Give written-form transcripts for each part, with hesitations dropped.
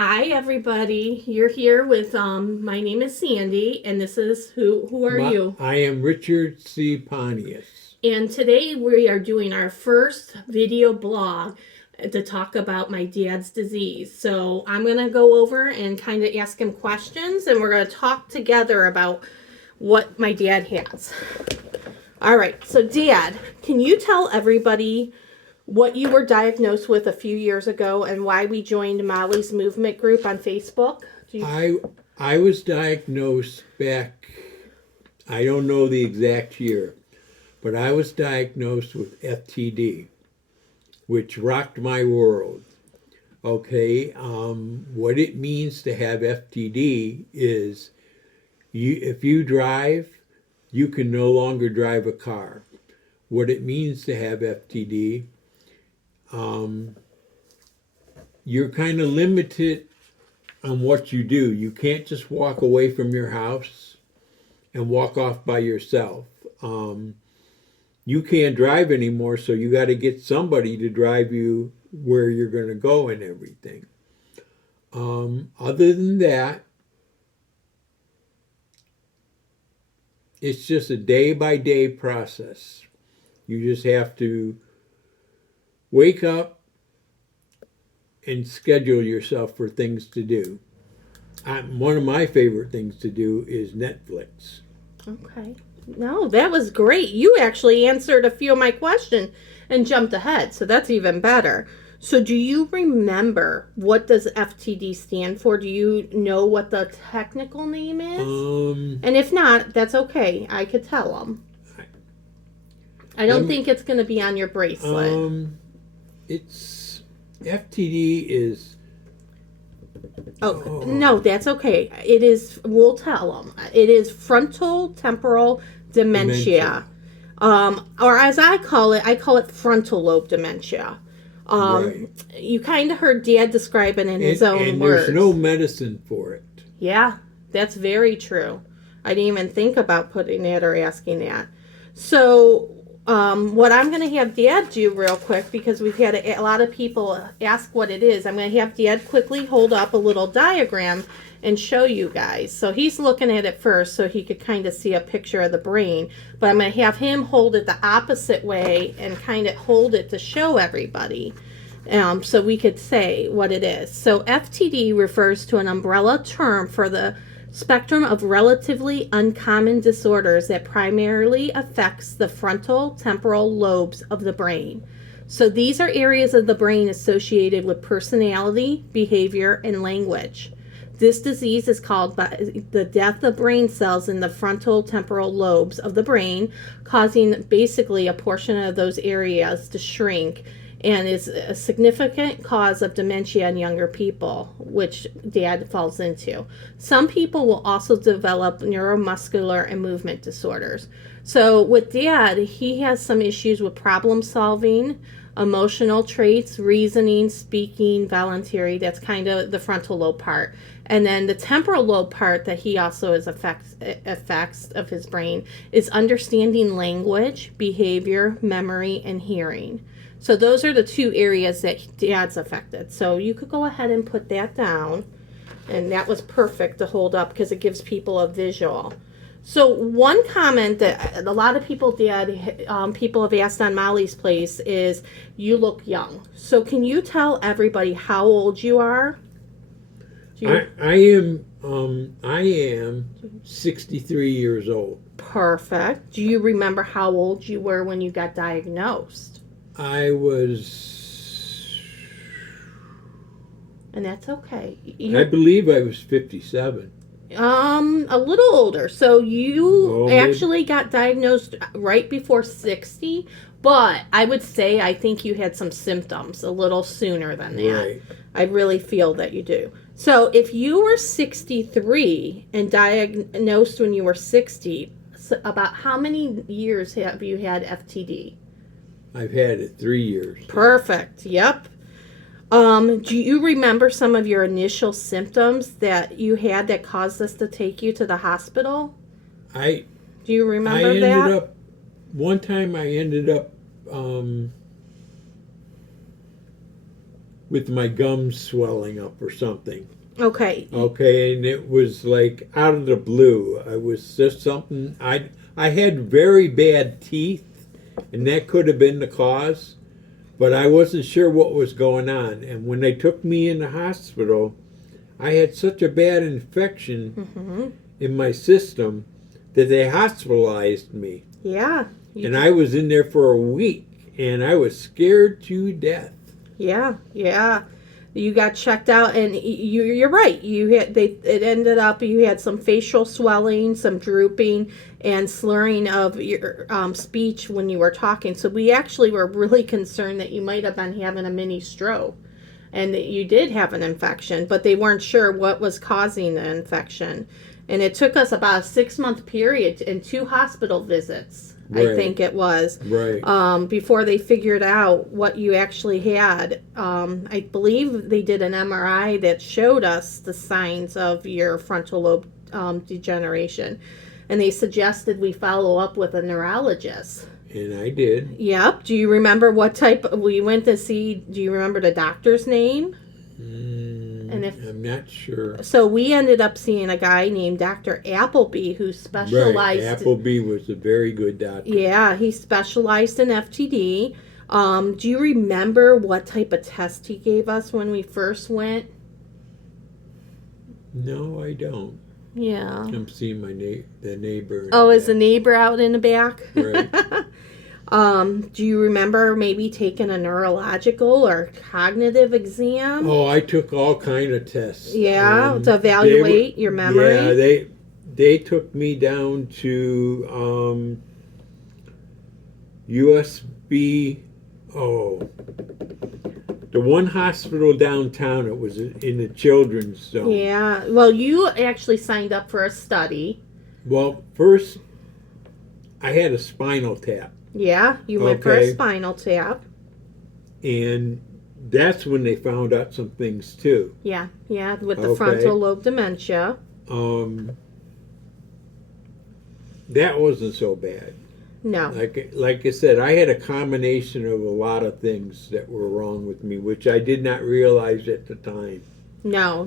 Hi everybody. You're here with my name is Sandy and this is who are you? I am Richard C. Pontius. And today we are doing our first video blog to talk about my dad's disease. So I'm going to go over and kind of ask him questions and we're going to talk together about what my dad has. All right. So Dad, can you tell everybody what you were diagnosed with a few years ago and why we joined Molly's movement group on Facebook? I was diagnosed back, I don't know the exact year, but I was diagnosed with FTD, which rocked my world. Okay, what it means to have FTD is if you drive, you can no longer drive a car. What it means to have FTD, you're kind of limited on what you do. You can't just walk away from your house and walk off by yourself. You can't drive anymore, so you got to get somebody to drive you where you're going to go and everything. Other than that, it's just a day-by-day process. You just have to wake up and schedule yourself for things to do. One of my favorite things to do is Netflix. Okay. No, that was great. You actually answered a few of my questions and jumped ahead, so that's even better. So do you remember what does FTD stand for? Do you know what the technical name is? And if not, that's okay. I could tell them. I don't think it's going to be on your bracelet. It's FTD is. Oh, no, that's okay. It is, we'll tell them. It is Frontotemporal Dementia. Or as I call it frontal lobe dementia. Right. You kind of heard Dad describe it in his own words. There's no medicine for it. Yeah, that's very true. I didn't even think about putting that or asking that. So what I'm going to have Dad do real quick, because we've had a lot of people ask what it is, I'm going to have Dad quickly hold up a little diagram and show you guys. So he's looking at it first so he could kind of see a picture of the brain. But I'm going to have him hold it the opposite way and kind of hold it to show everybody. So we could say what it is. So FTD refers to an umbrella term for the spectrum of relatively uncommon disorders that primarily affects the frontal temporal lobes of the brain. So these are areas of the brain associated with personality, behavior, and language. This disease is caused by the death of brain cells in the frontal temporal lobes of the brain, causing basically a portion of those areas to shrink, and is a significant cause of dementia in younger people, which Dad falls into. Some people will also develop neuromuscular and movement disorders. So with Dad, he has some issues with problem solving, emotional traits, reasoning, speaking, voluntary. That's kind of the frontal lobe part. And then the temporal lobe part that he also is effects of his brain is understanding language, behavior, memory, and hearing. So those are the two areas that Dad's affected. So you could go ahead and put that down. And that was perfect to hold up because it gives people a visual. So one comment that a lot of people did, people have asked on Molly's Place is, you look young. So can you tell everybody how old you are? I am 63 years old. Perfect. Do you remember how old you were when you got diagnosed? I was... And that's okay. I believe I was 57. A little older. So you actually got diagnosed right before 60, but I would say I think you had some symptoms a little sooner than that. Right. I really feel that you do. So if you were 63 and diagnosed when you were 60, about how many years have you had FTD? I've had it 3 years. Perfect. Yep. Do you remember some of your initial symptoms that you had that caused us to take you to the hospital? Do you remember that? One time I ended up with my gums swelling up or something. Okay. Okay, and it was like out of the blue. I was just something. I had very bad teeth, and that could have been the cause, but I wasn't sure what was going on. And when they took me in the hospital, I had such a bad infection in my system that they hospitalized me. Yeah. And I was in there for a week, and I was scared to death. Yeah. You got checked out, and you're right. It ended up you had some facial swelling, some drooping, and slurring of your speech when you were talking. So we actually were really concerned that you might have been having a mini stroke, and that you did have an infection, but they weren't sure what was causing the infection. And it took us about a 6-month period and 2 hospital visits. Right. I think it was. Right. Before they figured out what you actually had. I believe they did an MRI that showed us the signs of your frontal lobe degeneration. And they suggested we follow up with a neurologist. And I did. Yep. Do you remember what type we went to see? Do you remember the doctor's name? And I'm not sure. So we ended up seeing a guy named Dr. Appleby who specialized. Right. Appleby was a very good doctor. Yeah, he specialized in FTD. Do you remember what type of test he gave us when we first went? No, I don't. Yeah. I'm seeing the neighbor. Oh, is the neighbor out in the back? Right. Do you remember maybe taking a neurological or cognitive exam? Oh, I took all kind of tests. Yeah, to evaluate your memory. Yeah, they took me down to USB. Oh, the one hospital downtown. It was in the children's zone. Yeah. Well, you actually signed up for a study. Well, first I had a spinal tap. Yeah, you went for a spinal tap. And that's when they found out some things too. Yeah, with the frontal lobe dementia. That wasn't so bad. No. Like I said, I had a combination of a lot of things that were wrong with me, which I did not realize at the time. No.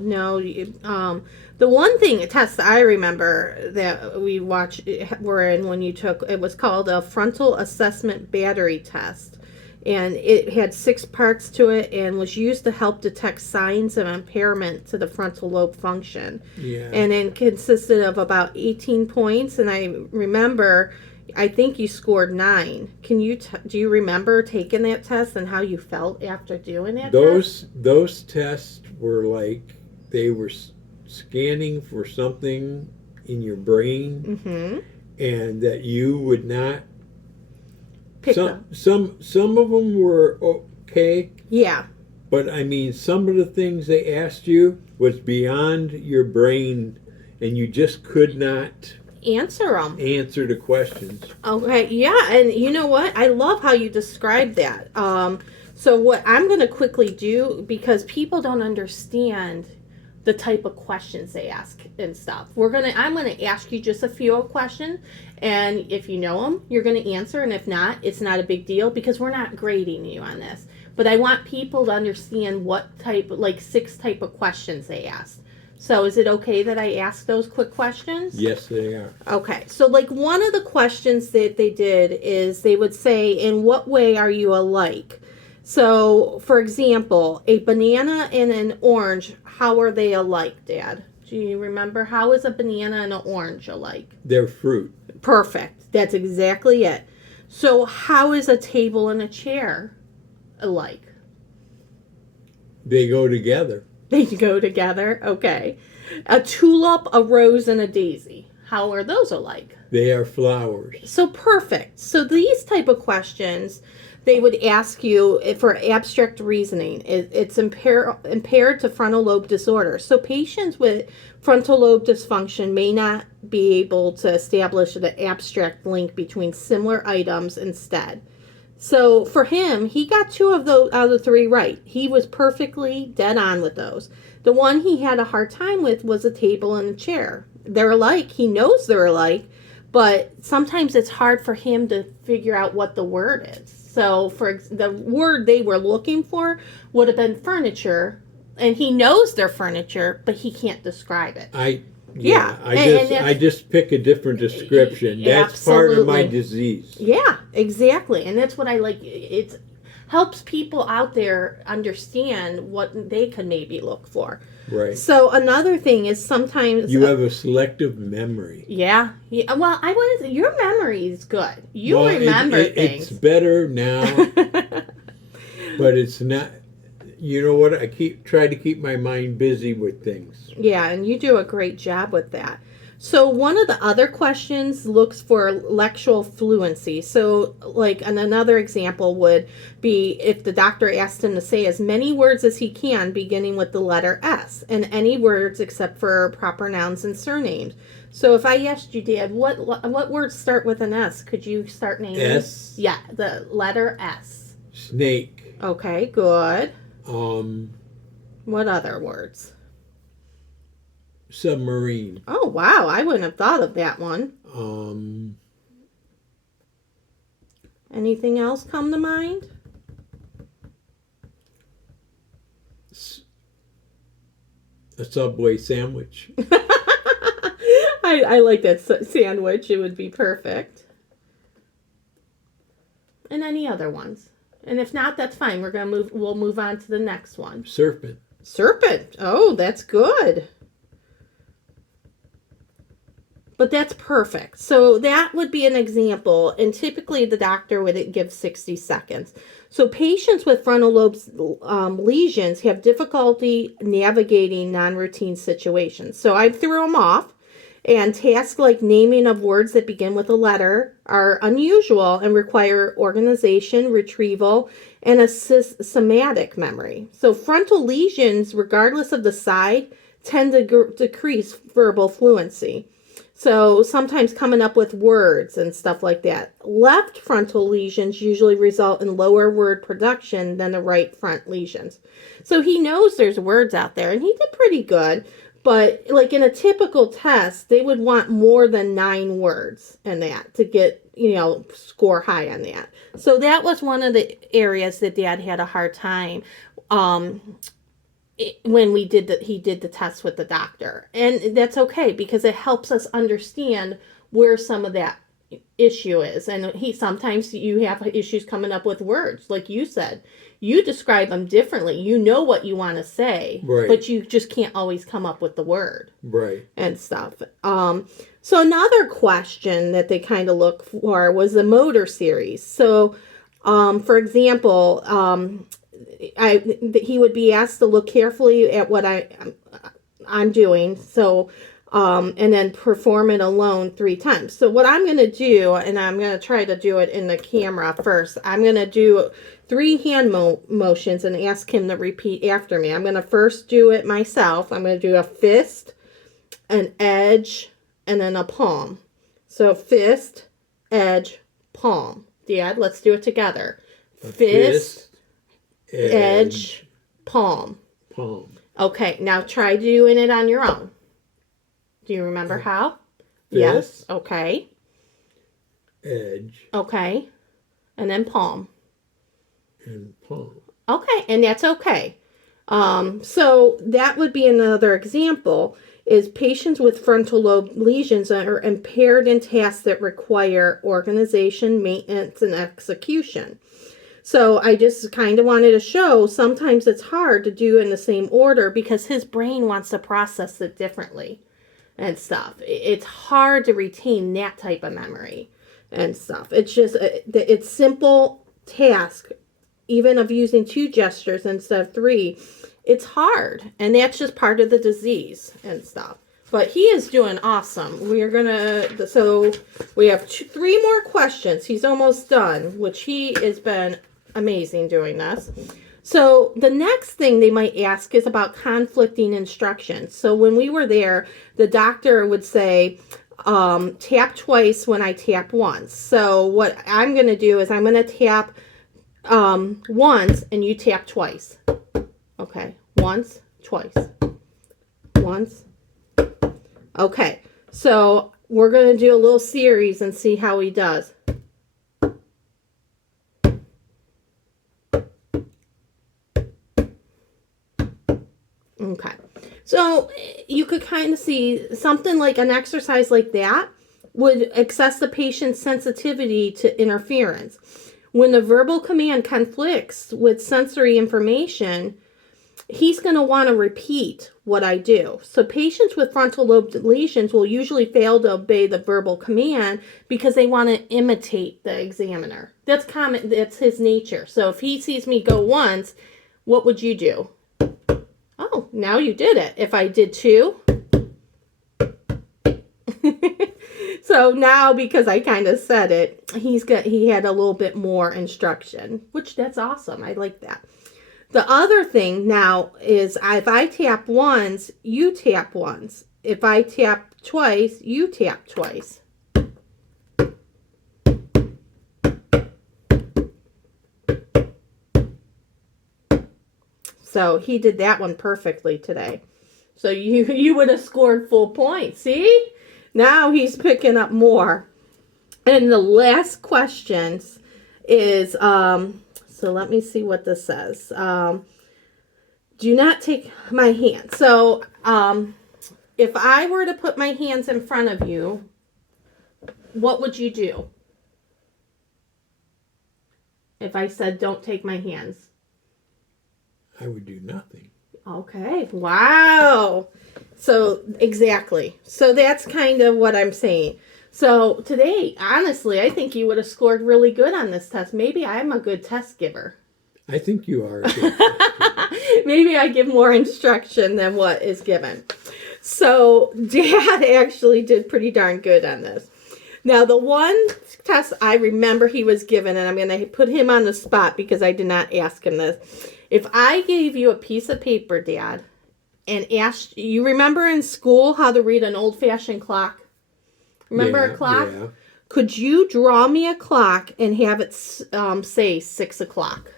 The one test I remember that we were in when you took, it was called a frontal assessment battery test. And it had 6 parts to it and was used to help detect signs of impairment to the frontal lobe function. Yeah. And it consisted of about 18 points. And I remember, I think you scored 9. Do you remember taking that test and how you felt after doing that test? Those tests were like, they were scanning for something in your brain, and that you would not. Some of them were okay. Yeah. But I mean, some of the things they asked you was beyond your brain, and you just could not answer the questions. Okay, yeah, and you know what? I love how you described that. So what I'm going to quickly do, because people don't understand the type of questions they ask and stuff. I'm going to ask you just a few questions, and if you know them, you're going to answer, and if not, it's not a big deal because we're not grading you on this. But I want people to understand what type, like 6 type of questions they asked. So is it okay that I ask those quick questions? Yes, they are. Okay. So like one of the questions that they did is they would say, in what way are you alike? So, for example, a banana and an orange, how are they alike, Dad? Do you remember? How is a banana and an orange alike? They're fruit. Perfect. That's exactly it. So how is a table and a chair alike? They go together. They go together. Okay. A tulip, a rose, and a daisy. How are those alike? They are flowers. So perfect. So these type of questions, they would ask you for abstract reasoning. It's impaired to frontal lobe disorder. So patients with frontal lobe dysfunction may not be able to establish the abstract link between similar items instead. So for him, he got 2 of those out of the 3 right. He was perfectly dead on with those. The one he had a hard time with was a table and a chair. They're alike. He knows they're alike, but sometimes it's hard for him to figure out what the word is. So the word they were looking for would have been furniture, and he knows they're furniture, but he can't describe it. I just pick a different description. That's part of my disease. Yeah, exactly. And that's what I like. It helps people out there understand what they could maybe look for. Right. So another thing is sometimes you have a selective memory. Yeah. Well, I want to. Your memory is good. You remember things. It's better now, but it's not. You know what? I try to keep my mind busy with things. Yeah, and you do a great job with that. So one of the other questions looks for lectural fluency. So like another example would be if the doctor asked him to say as many words as he can beginning with the letter S, and any words except for proper nouns and surnames. So if I asked you, Dad, what words start with an S? Could you start naming? S? Yeah, the letter S. Snake. Okay, good. What other words? Submarine. Oh, wow. I wouldn't have thought of that one. Anything else come to mind? A Subway sandwich. I like that sandwich. It would be perfect. And any other ones. And if not, that's fine. We'll move on to the next one. Serpent. Serpent. Oh, that's good. But that's perfect. So that would be an example. And typically the doctor would give 60 seconds. So patients with frontal lobe lesions have difficulty navigating non-routine situations. So I threw them off. And tasks like naming of words that begin with a letter are unusual and require organization, retrieval, and a somatic memory. So frontal lesions, regardless of the side, tend to decrease verbal fluency. So sometimes coming up with words and stuff like that. Left frontal lesions usually result in lower word production than the right front lesions. So he knows there's words out there, and he did pretty good. But like in a typical test, they would want more than 9 words in that to get, score high on that. So that was one of the areas that Dad had a hard time when he did the test with the doctor. And that's okay because it helps us understand where some of that issue is. And sometimes you have issues coming up with words, like you said. You describe them differently. You know what you want to say, right, but you just can't always come up with the word, right, and stuff. So another question that they kind of look for was the motor series. So, for example, he would be asked to look carefully at what I'm doing. So. And then perform it alone 3 times. So what I'm going to do, and I'm going to try to do it in the camera first, I'm going to do 3 hand motions and ask him to repeat after me. I'm going to first do it myself. I'm going to do a fist, an edge, and then a palm. So fist, edge, palm. Dad, let's do it together. Fist, edge, palm. Palm. Okay, now try doing it on your own. Do you remember how? Fist, yes. Okay. Edge. Okay. And then palm. And palm. Okay, and that's okay. So that would be another example is patients with frontal lobe lesions are impaired in tasks that require organization, maintenance, and execution. So I just kind of wanted to show sometimes it's hard to do in the same order because his brain wants to process it differently. And stuff. It's hard to retain that type of memory and stuff. It's just, it's simple task, even of using 2 gestures instead of 3. It's hard. And that's just part of the disease and stuff. But he is doing awesome. So we have 3 more questions. He's almost done, which he has been amazing doing this. So the next thing they might ask is about conflicting instructions. So when we were there, the doctor would say, tap twice when I tap once. So what I'm going to do is I'm going to tap once and you tap twice. Okay, once, twice. Once. Okay, so we're going to do a little series and see how he does. Okay. So you could kind of see something like an exercise like that would assess the patient's sensitivity to interference. When the verbal command conflicts with sensory information, he's going to want to repeat what I do. So patients with frontal lobe lesions will usually fail to obey the verbal command because they want to imitate the examiner. That's common. That's his nature. So if he sees me go once, what would you do? Oh, now you did it. If I did two. So now, because I kind of said it, he had a little bit more instruction, which that's awesome. I like that. The other thing now is if I tap once, you tap once. If I tap twice, you tap twice. So he did that one perfectly today. So you would have scored full points. See? Now he's picking up more. And the last questions is, so let me see what this says. Do not take my hand. So if I were to put my hands in front of you, what would you do? If I said, don't take my hands. I would do nothing. Okay. Wow. So exactly. So that's kind of what I'm saying. So today, honestly, I think you would have scored really good on this test. Maybe I'm a good test giver. I think you are. Maybe I give more instruction than what is given. So Dad actually did pretty darn good on this. Now, the one test I remember he was given, and I'm going to put him on the spot because I did not ask him this. If I gave you a piece of paper, Dad, and asked you, remember in school how to read an old-fashioned clock? Remember a clock? Yeah. Could you draw me a clock and have it say 6 o'clock?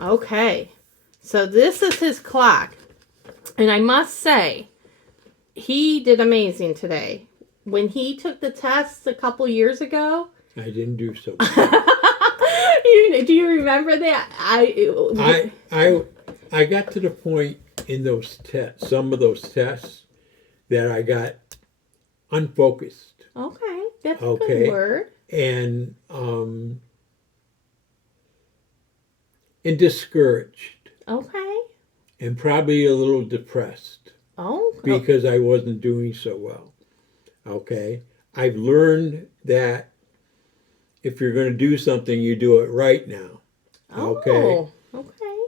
Okay, so this is his clock, and I must say, he did amazing today. When he took the test a couple years ago, I didn't do so well. Do you remember that? I got to the point in those tests, some of those tests, that I got unfocused. Okay, that's a good word. And discouraged. Okay. And probably a little depressed. Oh. Because I wasn't doing so well. Okay. I've learned that if you're going to do something, you do it right now. Okay. Okay.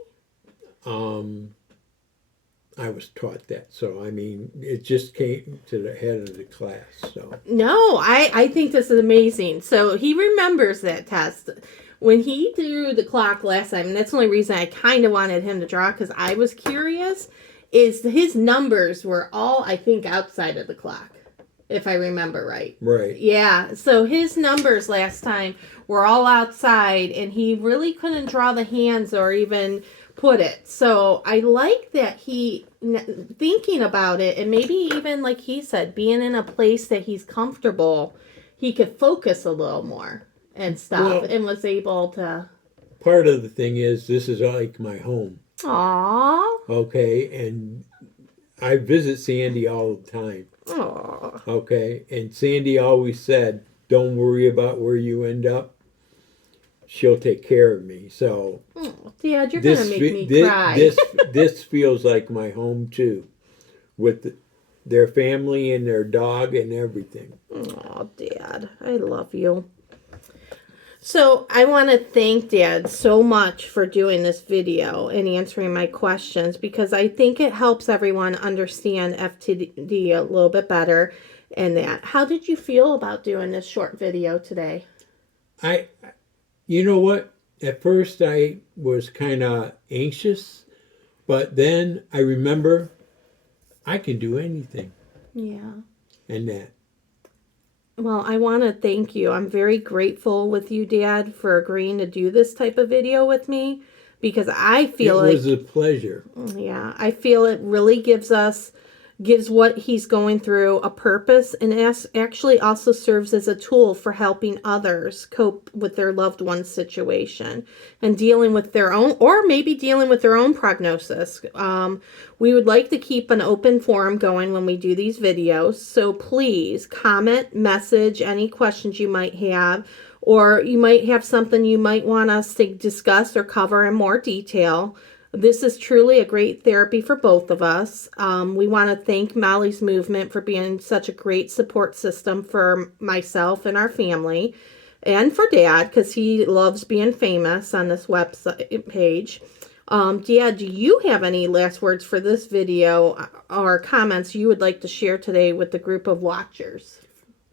I was taught that. So, I mean, it just came to the head of the class. So. No, I think this is amazing. So he remembers that test. When he drew the clock last time, and that's the only reason I kind of wanted him to draw because I was curious, is his numbers were all, I think, outside of the clock, if I remember right. Right. Yeah, so his numbers last time were all outside, and he really couldn't draw the hands or even put it. So I like that he, thinking about it, and maybe even, like he said, being in a place that he's comfortable, he could focus a little more and stuff, and was able to. Part of the thing is, this is like my home. Aww. Okay, and I visit Sandy all the time. Aww. Okay, and Sandy always said, don't worry about where you end up. She'll take care of me. So, Dad, you're going to make me cry. This feels like my home, too, with their family and their dog and everything. Oh, Dad, I love you. So I want to thank Dad so much for doing this video and answering my questions because I think it helps everyone understand FTD a little bit better and that. How did you feel about doing this short video today? you know what? At first I was kind of anxious, but then I remember I can do anything. Yeah. And that. Well, I want to thank you. I'm very grateful with you, Dad, for agreeing to do this type of video with me, because I feel it was a pleasure. Yeah, I feel it really gives what he's going through a purpose, and actually also serves as a tool for helping others cope with their loved one's situation and dealing with their own, or maybe dealing with their own prognosis. We would like to keep an open forum going when we do these videos, so please comment, message any questions you might have, or you might have something you might want us to discuss or cover in more detail. This is truly a great therapy for both of us. We want to thank Molly's Movement for being such a great support system for myself and our family, and for Dad, because he loves being famous on this website page. Dad, do you have any last words for this video or comments you would like to share today with the group of watchers?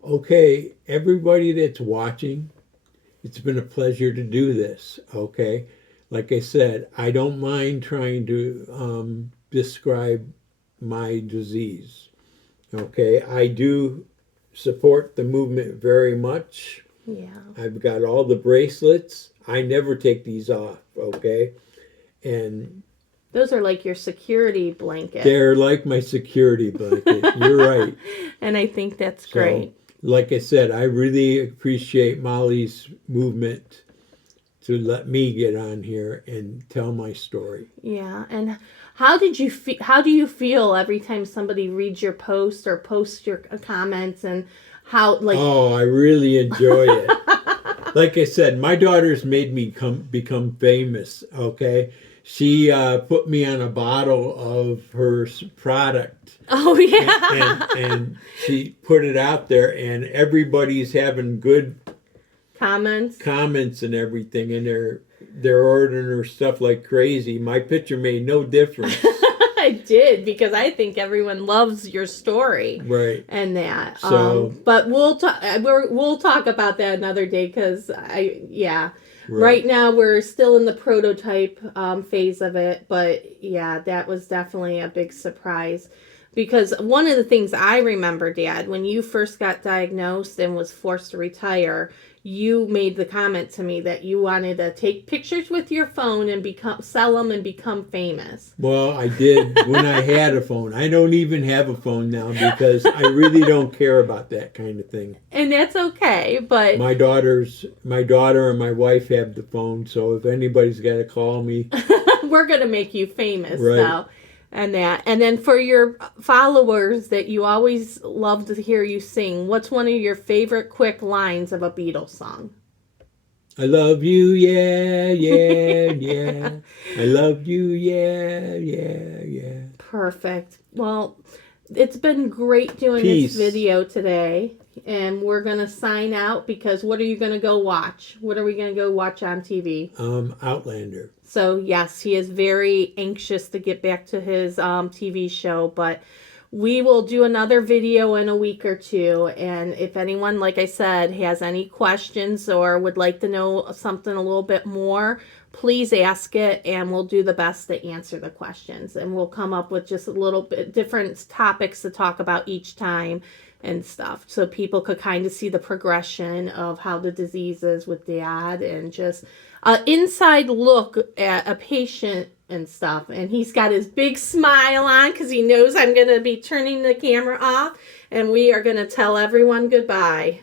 Okay, everybody that's watching, it's been a pleasure to do this, okay? Like I said, I don't mind trying to describe my disease. Okay, I do support the movement very much. Yeah. I've got all the bracelets. I never take these off, okay? And those are like your security blanket. They're like my security blanket. You're right. And I think that's great. Like I said, I really appreciate Molly's Movement to let me get on here and tell my story. Yeah, and how do you feel every time somebody reads your post or posts your comments, and how Oh, I really enjoy it. Like I said, my daughter's made me become famous, okay? She put me on a bottle of her product. Oh, yeah. And she put it out there, and everybody's having good comments and everything, and they're ordering her stuff like crazy. My picture made no difference. I did, because I think everyone loves your story, right? And that. So, but we'll talk about that another day, because right now we're still in the prototype phase of it. But yeah, that was definitely a big surprise. Because one of the things I remember, Dad, when you first got diagnosed and was forced to retire, you made the comment to me that you wanted to take pictures with your phone and sell them and become famous. Well, I did when I had a phone. I don't even have a phone now, because I really don't care about that kind of thing. And that's okay, but my daughter and my wife have the phone, so if anybody's got to call me, we're going to make you famous, right. Though. And then for your followers that you always love to hear you sing, what's one of your favorite quick lines of a Beatles song? I love you, yeah, yeah, yeah. I love you, yeah, yeah, yeah. Perfect. Well, it's been great doing this video today. And we're going to sign out, because what are you going to go watch? What are we going to go watch on TV? Outlander. So, yes, he is very anxious to get back to his TV show. But we will do another video in a week or two. And if anyone, like I said, has any questions or would like to know something a little bit more, please ask it, and we'll do the best to answer the questions. And we'll come up with just a little bit different topics to talk about each time and stuff, so people could kind of see the progression of how the disease is with Dad, and just an inside look at a patient and stuff. And he's got his big smile on, because he knows I'm going to be turning the camera off, and we are going to tell everyone goodbye.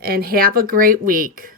And have a great week.